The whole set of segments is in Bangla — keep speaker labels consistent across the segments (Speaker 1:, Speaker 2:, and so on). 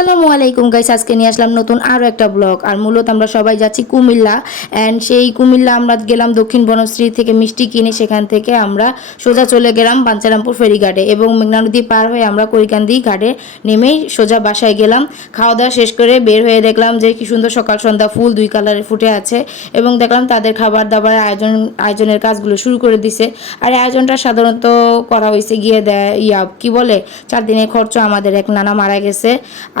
Speaker 1: আসসালামু আলাইকুম গাইস আজকে নিয়ে আসলাম নতুন আরও একটা ব্লগ আর মূলত আমরা সবাই যাচ্ছি কুমিল্লা অ্যান্ড সেই কুমিল্লা আমরা গেলাম দক্ষিণ বনশ্রী থেকে মিষ্টি কিনে সেখান থেকে আমরা সোজা চলে গেলাম বাঞ্চারামপুর ফেরিঘাটে এবং মেঘনা নদী পার হয়ে আমরা করিকান্দি ঘাটে নেমেই সোজা বাসায় গেলাম। খাওয়া দাওয়া শেষ করে বের হয়ে দেখলাম যে কি সুন্দর সকাল সন্ধ্যা, ফুল দুই কালারের ফুটে আছে এবং দেখলাম তাদের খাবার দাবারের আয়োজন, আয়োজনের কাজগুলো শুরু করে দিছে। আর আয়োজনটা সাধারণত করা হয়েছে গিয়ে দেয়, ইয়া, কি বলে? চার দিনের খরচ আমাদের, এক নানা মারা গেছে।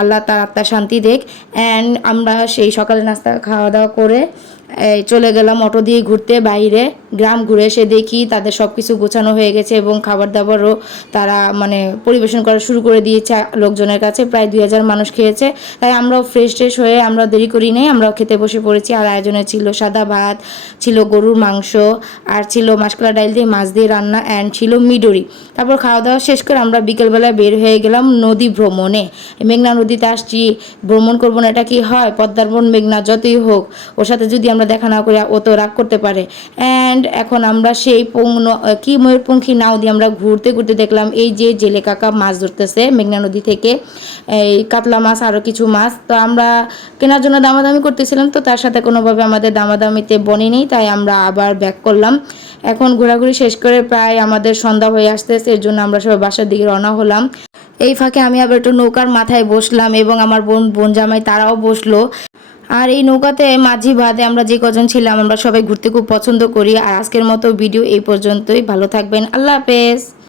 Speaker 1: আল্লাহ তার আত্মার শান্তি দেখ। অ্যান্ড আমরা সেই সকালে নাস্তা খাওয়া দাওয়া করে চলে গেলাম অটো দিয়ে ঘুরতে বাইরে। গ্রাম ঘুরে এসে দেখি তাদের সব কিছু গোছানো হয়ে গেছে এবং খাবার দাবারও তারা মানে পরিবেশন করা শুরু করে দিয়েছে লোকজনের কাছে। প্রায় দুই হাজার মানুষ খেয়েছে। তাই আমরাও ফ্রেশ ট্রেশ হয়ে আমরা দেরি করি নেই, আমরাও খেতে বসে পড়েছি। আর আয়োজনে ছিল সাদা ভাত, ছিল গরুর মাংস, আর ছিল মাসকলা ডাইল দিয়ে মাছ দিয়ে রান্না অ্যান্ড ছিল মিডরি তারপর খাওয়া দাওয়া শেষ করে আমরা বিকেলবেলা বের হয়ে গেলাম নদী ভ্রমণে। মেঘনা নদীতে আসছি, ভ্রমণ করব না, এটা কি হয়? পদ্মার বোন মেঘনা যতই হোক, ওর সাথে যদি আমরা দেখা না করি, ও তো রাগ করতে পারে। অ্যান্ড এখন আমরা সেই পং- কি ময়ূরপঙ্খী নাও দিয়ে আমরা ঘুরতে ঘুরতে দেখলাম, এই যে জেলে কাকা মাছ ধরতেছে মেঘনা নদী থেকে, এই কাতলা মাছ আরও কিছু মাছ। তো আমরা কেনার জন্য দামাদামি করতেছিলাম, তো তার সাথে কোনোভাবে আমাদের দামাদামিতে বনে নেই, তাই আমরা আবার ব্যাক করলাম। এখন ঘোরাঘুরি শেষ করে প্রায় আমাদের সন্ধ্যা হয়ে আসতেছে, এর জন্য আমরা সবাই বাসার দিকে রওনা হলাম। এই ফাঁকে আমি আবার একটু নৌকার মাথায় বসলাম এবং আমার বোন বোন জামাই তারাও বসল। আর এই নৌকাতে মাঝি বাদে আমরা যে কজন ছিলাম, আমরা সবাই ঘুরতে খুব পছন্দ করি। আর আজকের মতো ভিডিও এই পর্যন্তই। ভালো থাকবেন। আল্লাহ হাফেজ।